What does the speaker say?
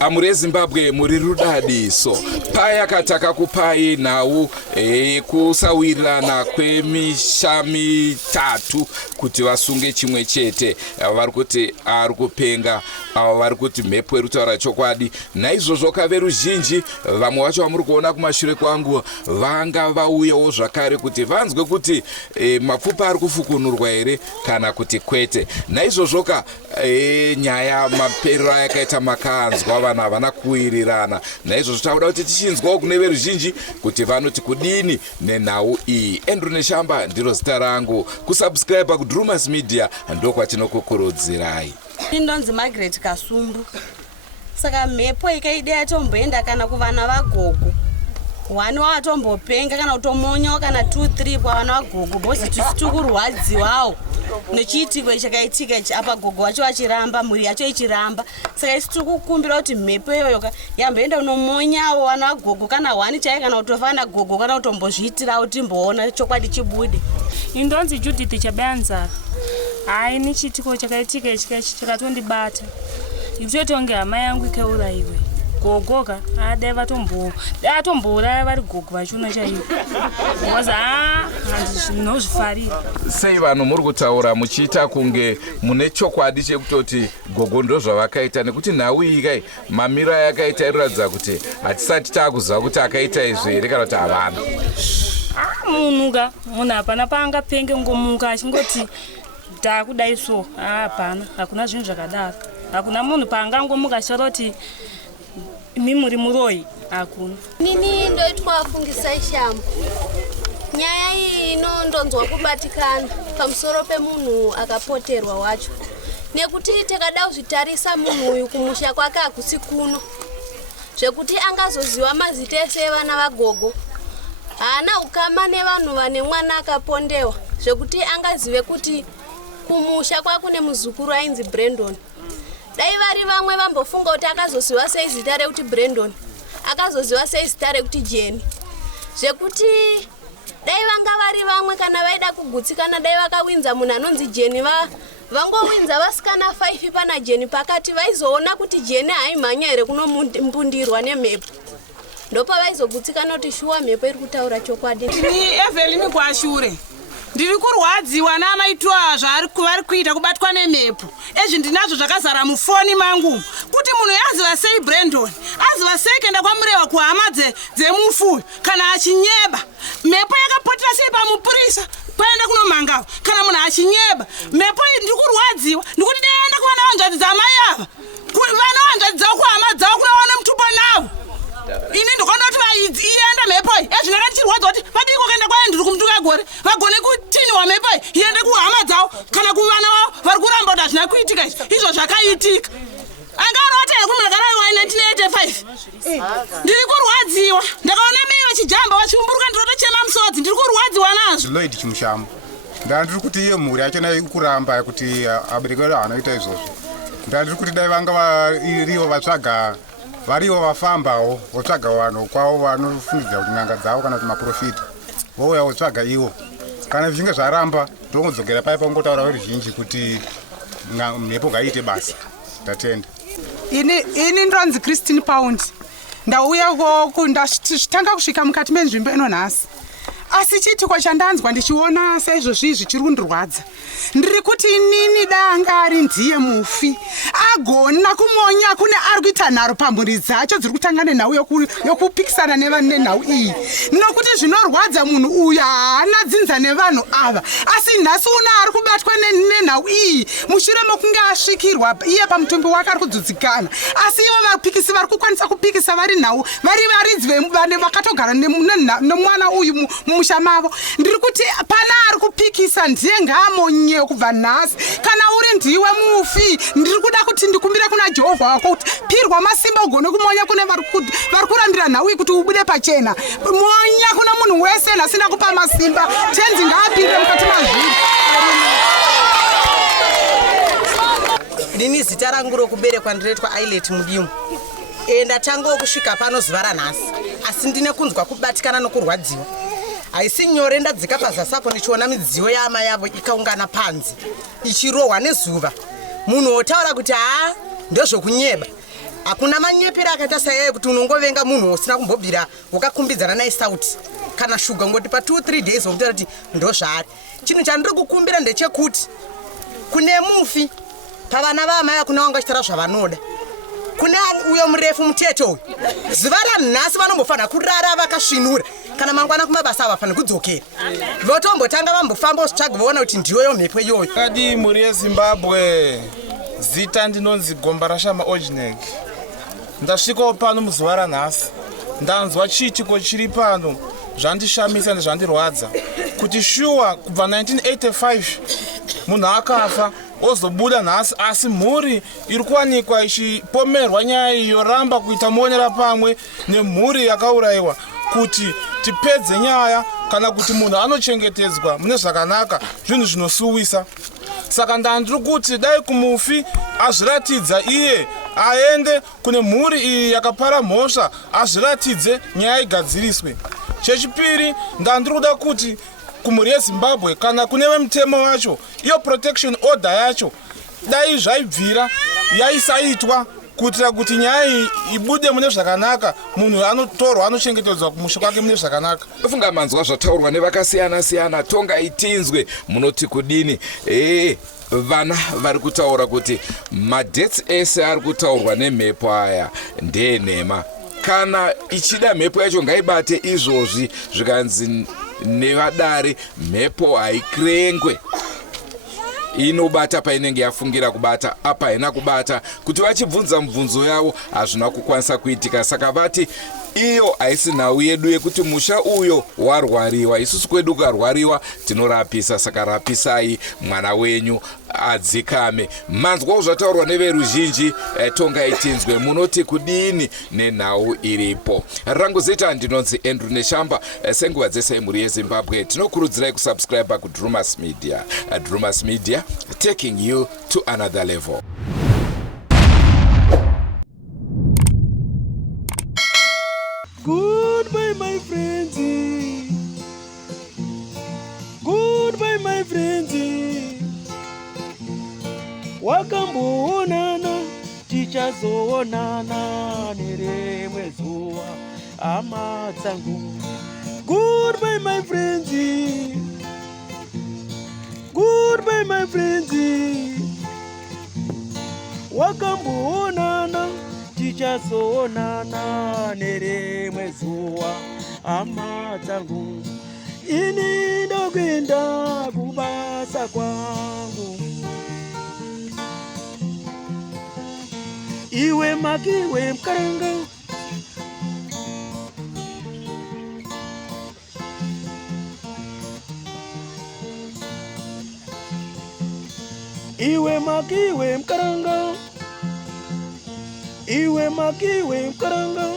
Amure Zimbabwe muri rudadiso paya kataka kupai nau kusawirirana kwemishami tatu kuti vasunge chimwe chete vari kuti ari kupenga avo vari kuti mhepo iri kutaura chokwadi. Naizvozvo kaveruzhinji vamwe vacho vamuri kuona kumashure kwangu vanga vauyawo zvakare kuti vanzwe kuti mapfupa ari kufukunurwa here kana kuti kwete. Naizvozvo ka nyaya maperero ayakaita makanzwa vanhu havana kuwirirana. Naizvozvo tauda kuti tichinzwawo kune veruzhinji kuti vanoti kudini nenhau iyi. Andrew Neshamba ndiro zita rangu. Kusubscribe kuDrumas Media ndokwatinokukurudzirai. Indonzi Margaret Kasumbu. Saka mhepo ikaide yatomboenda kana kuvana vagogo. Wani watombopenga kana kutomonyawo kana 2-3 pavana vagogo bosi tisiturwadziwawo nechiitiko chakaitika apa gogo wacho achiramba mhuri yacho ichiramba. Saka isi tikukumbira kuti mhepo iyoyo yamboenda unomonyawo vana vagogo kana wani chai kana kutofana gogo kana kutombozviitirawo timboona chokwadi chibude. Indonzi Judith Chabanza. Hai ni chiitiko chakaitika chakatondibata. Ichotonge hama yangu ikaurayiwe. Gogoka adeva tombouraya vari gogo vachona chaivo waza handinozvifarira. Sei vanhu muri kutaura muchiita kunge mune chokwadi chekutoti gogo ndozvavakaita, nekuti nhau iyi kai mamiro ayakaita inoratidza kuti hatisati taakuziva kuti akaita izvi here kana kuti havana. Munhu hapana paangapenge ngomuka achingoti takudai so. Hapana, hakuna zvinhu zvakadaro. Hakuna munhu paangangomuka achitaura kuti mimuri muroi hakuna. Nini ndoitwa Fungisai Shambo. Nyaya iyi inondonzwa kubatikana pamusoro pemunhu akapoterwa wacho. Nekuti takada kuzvitarisa munhu uyu kumusha kwake hakusi kuno. Zvekuti angazoziva mazita ese evana vagogo. Haana ukama nevanhu vane mwana akapondewa. Zvekuti angazive kuti kumusha kwakune muzukuru ainzi Brandon. Dai vari vamwe vambofunga kuti akazoziva sei zita rekuti Brandon, akazoziva sei zita rekuti Jenny. Zvekuti dai vanga vari vamwe kana vaida kugutsikana dai vakawinza munhu anonzi Jenny vangowinza vasikana 5 pana Jenny pakati vaizoona kuti Jenny haimhanya here kunombundirwa nemhepo. Ndopa vaizogutsikana kuti shuwa mhepo iri kutaura chokwadi. Ini Evelyn Kwashure. Ndiri kurwadziwa namaitwa zvari kuita kubatwa nemhepo. Ezvi ndinazvo zvakazara mufoni mangu. Kuti munhu yaziva sei Brandon, aziva sei kuenda kwamureva kuhama dzemufu kana achinyeba. Mhepo yakapotera sei pamupurisa kwaenda kunomangava kana munhu achinyeba. Mhepo iyi ndiri kurwadziwa ndikuti ndaenda kuvana vanzvadzi dzamai ava. Vana vanzvadzi dzavo kuhama dzavo kunaona mutupo navo. Ini ndikona kuti ienda mhepo iyi. Ezvi ndakatichirwadza kuti vadiko kuenda kwayo ndiri kumutuka gore. Vagone kutiniwa mhepo iyi iende kuhama dzavo kana kuvana vavo vari kuramba kuti hazvina kuitika izvi. Izvo zvakaitika. Angarotea kumulagarayo wa 1985. Ndiri kurwadziwa. Ndakaona mai vachijamba vachimburuka ndirotochema musodzi. Ndiri kurwadziwa nazvo. Lloyd Chimushambo. Ndandiri kuti iyo mhuri yachona ikuramba kuti abereki vedu havanoita izvozvo. Ndandiri kuti dai vanga varivo vatsvaga varivo vafambawo votsvaga vanhu kwavo vanofundidza kuti n'anga dzavo kana kuti maprofita vouya votsvaga ivo. Kana zvichinge zvaramba ndongodzokera paya pangotaura veruzhinji kuti mhepo ngaiite basa. Tatenda. Ini ndonzi Christine Pound. Ndauya ndachitanga kusvika mukati menzvimbo ino nhasi. Asi chiitiko chandanzwa ndichiona saizvozvi zvichiri kundirwadza. Ndiri kuti nini danga ari ndiye mufi. agona kumonya kune ari kuita nharo pamhuri dzacho dziri kutangana nhau yokupikisana nenhau iyi, nokuti zvinorwadza munhu uyu haana dzinza nevanhu ava, asi nhasi una ari kubatwa nenhau iyi mushure mokunge asvikirwa iye pamutumbi wake ari kudzutsikana. Asi ivo vapikisi vari kukwanisa kupikisa vari nhau, vari varidzi vakatogara nomwana uyu mumusha mavo. Ndiri kuti pana ari kupikisa ndiye ngaamonye kubva nhasi. Kana uri ndiwe mufi, ndiri kuda kuti ndikumbire kuna Jehovha wako kuti pirwa masimba ugone kumonya kune vari kurambira nhau iyi kuti ubude pachena. Monya kuna munhu wese nhasina kupa masimba, tenzi ngaapinde mukati mazviri. Ndini zita rangu rokuberekwa ndiroitwa Ailet Mudimu. Ndatanga kusvika pano zuva ranhasi, asi ndine kunzwa kubatikana nokurwadziwa. Haisi nyore ndadzika pazasapo ndichiona midziyo yama yavo ikaungana panze ichirohwa nezuva. Munhu otaura kuti ndezvokunyeba. Hakuna manyepera akaita sayaya kuti unongovenga munhu usina kumbobvira wakakumbidzana naye sauti kana shuga ngoti pa 2-3 days wokutaura kuti ndozvaari. Chinhu chandiri kukumbira ndechekuti kune mufi pavana vamai hakuna wanga achitaura zvavanoda. Kune uyo murefu mutete uyu zuva ranhasi vanombofanira kurara vakasvinura, kana mangwana kumabasa avafanira kudzokera. Votombotanga vambofamba usvitsvaga voona kuti ndiyoyo mhepo iyoyo. Kadi mhuri yeZimbabwe, zita ndinonzi Gomba Rashama Ojneg. Ndasvikawo pano muzuva ranhasi, ndanzwa chiitiko chiri pano zvandishamisa nezvandirwadza kuti shuwa kubva 1985 munhu akafa ozobuda nhasi, asi mhuri iri kuwanikwa ichipomerwa nyaya yoramba kuita muonera pamwe nemhuri yakaurayiwa kuti tipedze nyaya kana kuti munhu anochengetedzwa mune zvakanaka, zvinhu zvinosuwisa. Saka ndandiri kuti dai kumufi azviratidza iye aende kune mhuri iyi yakapara mhosva azviratidze nyaya igadziriswe. Chechipiri, ndandiri kuda kuti kumhuri yeZimbabwe kana kune vemutemo wacho iyo protection order yacho dai zvaibvira yaisaitwa kuitira kuti nyaya iyi ibude mune zvakanaka, munhu anotorwa anochengetedzwa kumusha kwake mune zvakanaka. Funga manzwa zvataurwa nevakasiyana-siyana, tonga itinzwe, munoti kudini? Vana vari kutaura kuti madebts ese ari kutaurwa nemhepo aya ndenhema. Kana ichida mhepo yacho ngaibate izvozvi zvikanzi nevadare mhepo haikrengwe, inobata painenge yafungira kubata, apa haina kubata. Kuti vachibvunza mibvunzo yavo hazvina kukwanisa kuitika. Saka vati iyo haisi nhau yedu yekuti musha uyo warwariwa, isusu kwedu kukarwariwa tinorapisa. Saka rapisai mwana wenyu adzikame. Manzwawo zvataurwa neveruzhinji, tonga itinzwe, munoti kudini nenhau iripo. Rangu zita ndinonzi Andrew Neshamba. Senguva dzese mhuri yeZimbabwe tinokurudzirai kusubscribe kuDrumas Media. Drumas Media, taking you to another level. Goodbye, my friends. Goodbye, my friends. Wakamboonana, tichazoonana nerimwe zuva, hama dzangu. Goodbye, my friends. Goodbye, my friends. Wakamboonana, tichazoonana nerimwe zuva, hama dzangu. Ini ndokuenda kubasa kwangu. Iwe makiwe mkaranga. Iwe makiwe mkaranga. Iwe makiwe mkaranga.